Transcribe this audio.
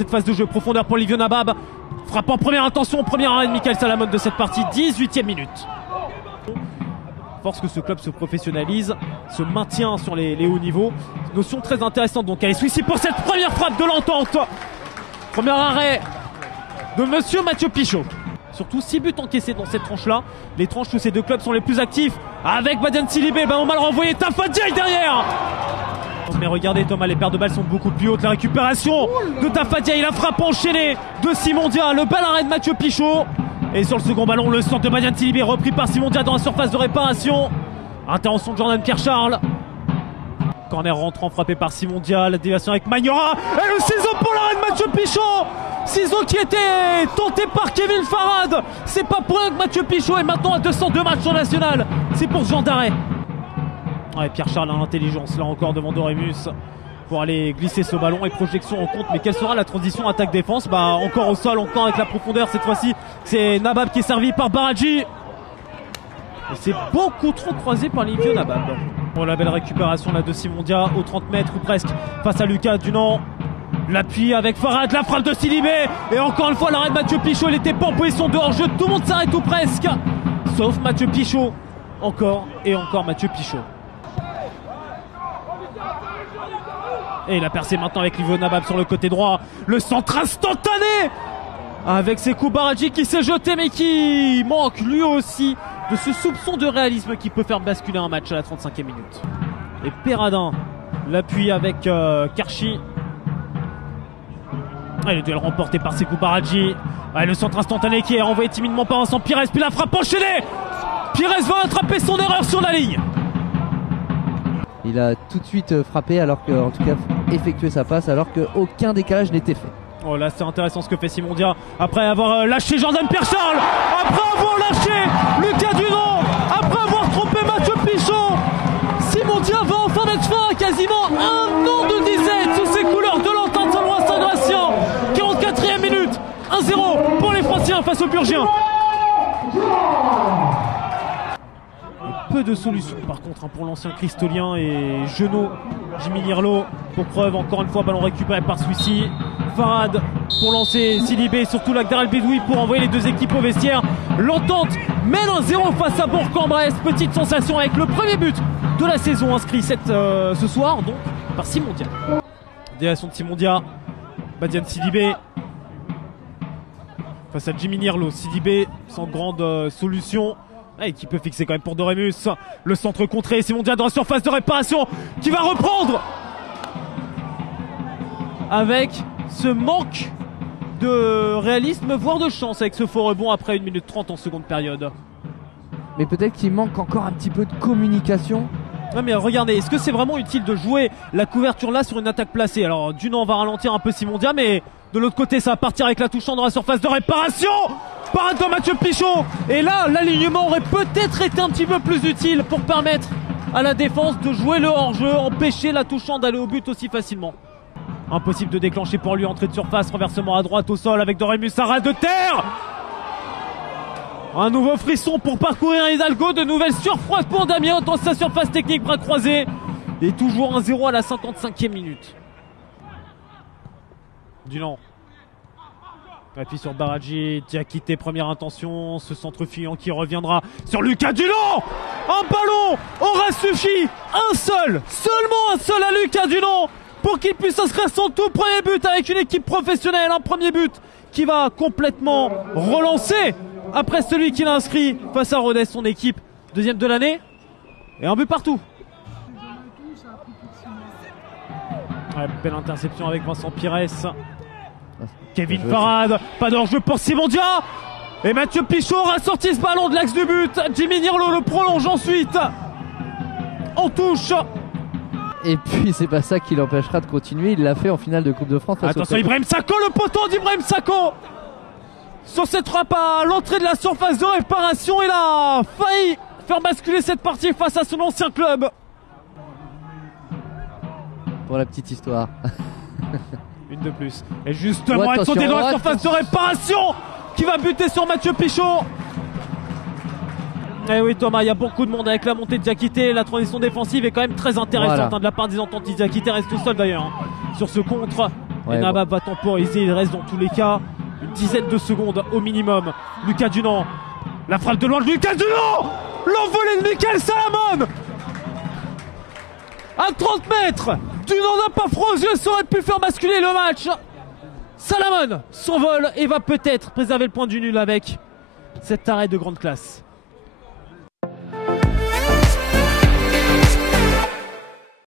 cette phase de jeu. Profondeur pour Livio Nabab. Frappe en première intention, première arrêt de Michael Salamon de cette partie, 18e minute. Force que ce club se professionnalise, se maintient sur les hauts niveaux. Notion très intéressante. Donc allez, Swissy pour cette première frappe de l'entente. Premier arrêt de monsieur Mathieu Pichot. Surtout 6 buts encaissés dans cette tranche-là. Les tranches où ces deux clubs sont les plus actifs. Avec Badiane Sidibé, ballon mal renvoyé, Tafadiaï derrière. Mais regardez Thomas, les paires de balles sont beaucoup plus hautes. La récupération de Tafadiaï, la frappe enchaînée de Simondia. Le bel arrêt de Mathieu Pichot. Et sur le second ballon, le centre de Badiane Sidibé repris par Simondia dans la surface de réparation. Intervention de Jordan Pierre-Charles. Corner rentrant frappé par Simondia. La déviation avec Magnora. Et le ciseau pour l'arrêt de Mathieu Pichot. Ciseau qui était tenté par Kevin Farad. C'est pas pour rien que Mathieu Pichot est maintenant à 202 matchs en national. C'est pour ce genre d'arrêt. Ouais, Pierre-Charles a l'intelligence là encore devant Doremus pour aller glisser ce ballon et projection en compte. Mais quelle sera la transition attaque-défense? Bah encore au sol, encore avec la profondeur cette fois-ci. C'est Nabab qui est servi par Baradji. Et c'est beaucoup trop croisé par Livio Nabab. Bon, la belle récupération là de Simondia au 30 mètres ou presque face à Lucas Dunant. L'appui avec Farad, la frappe de Sidibé. Et encore une fois l'arrêt de Mathieu Pichot. Il était pas en position de hors-jeu. Tout le monde s'arrête ou presque. Sauf Mathieu Pichot. Encore et encore Mathieu Pichot. Et il a percé maintenant avec Livio Nabab sur le côté droit. Le centre instantané avec ses coups Baradji qui s'est jeté mais qui manque lui aussi de ce soupçon de réalisme qui peut faire basculer un match à la 35e minute. Et Perradin, l'appui avec Karchi. Et le duel remporté par ses coups Baradji. Et le centre instantané qui est renvoyé timidement par Vincent Pires. Puis la frappe enchaînée. Pires va attraper son erreur sur la ligne. Il a tout de suite frappé, alors que, en tout cas, effectué sa passe, alors qu'aucun décalage n'était fait. Oh là, c'est intéressant ce que fait Simondia. Après avoir lâché Jordan Pierre-Charles, après avoir lâché Lucas Dunant, après avoir trompé Mathieu Pichot, Simondia va enfin mettre fin à quasiment un an de disette sous ses couleurs de l'entente Saint-Lois Saint-Gratien. 44e minute, 1-0 pour les Franciens face aux Burgiens. Peu de solutions par contre pour l'ancien Cristolien et Genot. Jimmy Nirlo pour preuve, encore une fois ballon récupéré par Swissy. Farad pour lancer Sidibé, surtout Lagdar El-Bedoui pour envoyer les deux équipes au vestiaire. L'entente mène 1-0 face à Bourg-en-Bresse. Petite sensation avec le premier but de la saison inscrit ce soir donc par Simondia. Déviation de Simondia, Badiane Sidibé face à Jimmy Nirlo. Sidibé sans grande solution. Et qui peut fixer quand même pour Doremus. Le centre contré, Simondia dans la surface de réparation qui va reprendre avec ce manque de réalisme, voire de chance avec ce faux rebond après 1 minute 30 en seconde période. Mais peut-être qu'il manque encore un petit peu de communication. Non mais regardez, est-ce que c'est vraiment utile de jouer la couverture là sur une attaque placée? Alors Dunant va ralentir un peu Simondia, mais de l'autre côté ça va partir avec la touchante dans la surface de réparation. Parade de Mathieu Pichot. Et là l'alignement aurait peut-être été un petit peu plus utile pour permettre à la défense de jouer le hors-jeu, empêcher la touchante d'aller au but aussi facilement. Impossible de déclencher pour lui, entrée de surface, renversement à droite au sol avec Doremus, arrêt de terre. Un nouveau frisson pour parcourir Hidalgo, de nouvelles surfroides pour Damien dans sa surface technique, bras croisés. Et toujours 1-0 à la 55e minute. Dunant. Appuie sur Baradji, Diakité, première intention, ce centre fuyant qui reviendra sur Lucas Dunant. Un ballon aura suffi, seulement un seul à Lucas Dunant pour qu'il puisse inscrire son tout premier but avec une équipe professionnelle. Un premier but qui va complètement relancer après celui qu'il a inscrit face à Rodez, son équipe, deuxième de l'année, et un but partout. Ouais, belle interception avec Vincent Pires. Kevin Farad, pas d'hors-jeu pour Simondia. Et Mathieu Pichot aura sorti ce ballon de l'axe du but. Jimmy Nirlo le prolonge ensuite. En touche. Et puis c'est pas ça qui l'empêchera de continuer. Il l'a fait en finale de Coupe de France. Attention Ibrahim Sakho, le poteau d'Ibrahim Sakho. Sur cette frappe à l'entrée de la surface de réparation, il a failli faire basculer cette partie face à son ancien club. Pour la petite histoire. Une de plus. Et justement, elle sautait dans la surface de réparation qui va buter sur Mathieu Pichot. Eh oui Thomas, il y a beaucoup de monde avec la montée de Diakité. La transition défensive est quand même très intéressante de la part des Ententis. Diakité reste tout seul d'ailleurs sur ce contre. Ouais, et Nabab va temporiser, il reste dans tous les cas une dizaine de secondes au minimum. Lucas Dunant, la frappe de loin de Lucas Dunant, l'envolée de Michael Salamon à 30 mètres. Dunant n'a pas froid aux yeux, ça aurait pu faire basculer le match. Salamon s'envole et va peut-être préserver le point du nul avec cet arrêt de grande classe.